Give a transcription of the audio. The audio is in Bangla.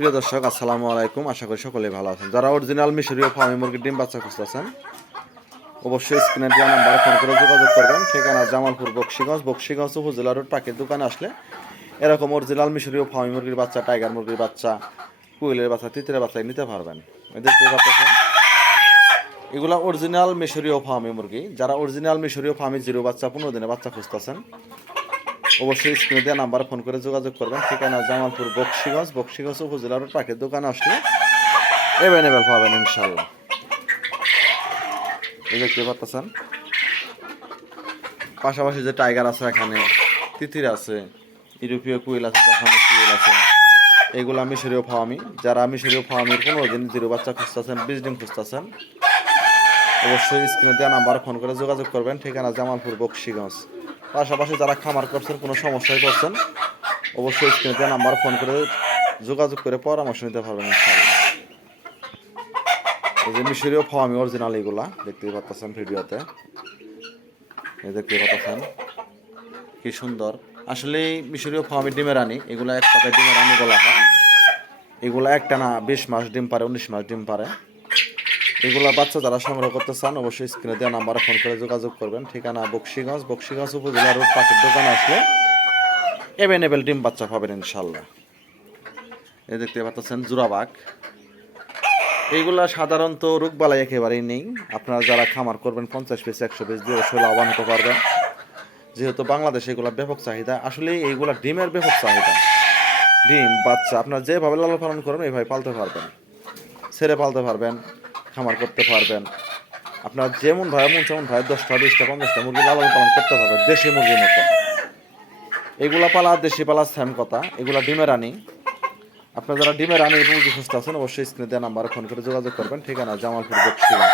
প্রিয় দর্শক, আসসালামু আলাইকুম। আশা করি সকলেই ভালো আছেন। যারা অরিজিনাল মিশরীয় ফার্মি মুরগির ডিম বাচ্চা খুঁজতেছেন, অবশ্যই স্ক্রিনে দেওয়া নাম্বারে ফোন করে যোগাযোগ করবেন। ঠিকানা জামালপুর বক্সিগঞ্জ উপজেলা রোড পাখির দোকানে আসলে এরকম অরিজিনাল মিশরীয় ফার্মি মুরগির বাচ্চা, টাইগার মুরগির বাচ্চা, কুইলের বাচ্চা, তিতিরের বাচ্চা নিতে পারবেন। দেখতে পাচ্ছেন, এগুলা অরিজিনাল মিশরীয় ফার্মি মুরগি। যারা অরিজিনাল মিশরীয় ফার্মি জিরো বাচ্চা 15 দিনে বাচ্চা খুঁজতেছেন, অবশ্যই স্ক্রিনে দেওয়া নাম্বারে ফোন করে যোগাযোগ করবেন। ঠিকানা জামালপুর বক্সিগঞ্জ উপজেলা রোড পাখির দোকানে আসলে অ্যাভেলেবেল পাবেন ইনশাল্লাহ। এই দেখতে পাচ্ছেন, পাশাপাশি যে টাইগার আছে, এখানে তিতির আছে, ইউরোপীয় কুইল আছে, জাপানি কুইল আছে। এগুলো মিশরীয় ফার্মি। যারা মিশরীয় ফার্মির 15 দিন জিরো বাচ্চা খুঁজতেছেন, 20 দিন খুঁজতেছেন, অবশ্যই স্ক্রিনে দেওয়া নাম্বারে ফোন করে যোগাযোগ করবেন। ঠিকানা জামালপুর বক্সিগঞ্জ। পাশাপাশি যারা খামার করছেন, কোনো সমস্যায় করছেন, অবশ্যই স্ক্রিনে দেওয়া নাম্বারে ফোন করে যোগাযোগ করে পরামর্শ নিতে পারবেন ইনশাআল্লাহ। এই যে মিশরীয় ফার্মি অরিজিনাল, এগুলা দেখতেই পাচ্ছেন ভিডিওতে। এই দেখতে পাচ্ছেন কি সুন্দর। আসলে মিশরীয় ফার্মি ডিমের রানী, এগুলা এক টাকায় ডিমের রানী বলা হয়। এগুলা একটা না 20 মাস ডিম পারে, 19 মাস ডিম পারে। এগুলা বাচ্চা যারা সংগ্রহ করতে চান, অবশ্যই স্ক্রিনে দেওয়া নাম্বারে ফোন করে যোগাযোগ করবেন। ঠিকানা বক্সিগঞ্জ উপজেলা রোড পাখির দোকানে আসলে অ্যাভেলেবেল ডিম বাচ্চা পাবেন ইনশাল্লাহ। এই দেখতে পাচ্ছেন জোড়াবাগ। এইগুলা সাধারণত রোগবালাই একেবারেই নেই। আপনারা যারা খামার করবেন 50 পিস 100 পিস দিয়ে অবশ্যই লাভবান হতে পারবেন। যেহেতু বাংলাদেশে এগুলা ব্যাপক চাহিদা, আসলে এইগুলা ডিমের ব্যাপক চাহিদা। ডিম বাচ্চা আপনার যেভাবে লালন পালন করবেন এইভাবে পালতে পারবেন, ছেড়ে পালতে পারবেন, খামার করতে পারবেন। আপনার যেমন ভাই মন তেমন ভাই 10টা 20টা 50টা মুরগি লালন পালন করতে পারবেন দেশি মুরগির মতো। এগুলা পালা দেশি পালা সেম কথা। এগুলা ডিমের রানী। আপনারা যারা ডিমের রানী মুরগি খুঁজতে আছেন, অবশ্যই স্ক্রিনে দেওয়া নাম্বারে ফোন করে যোগাযোগ করবেন। ঠিকানা জামালপুর বক্সিগঞ্জ।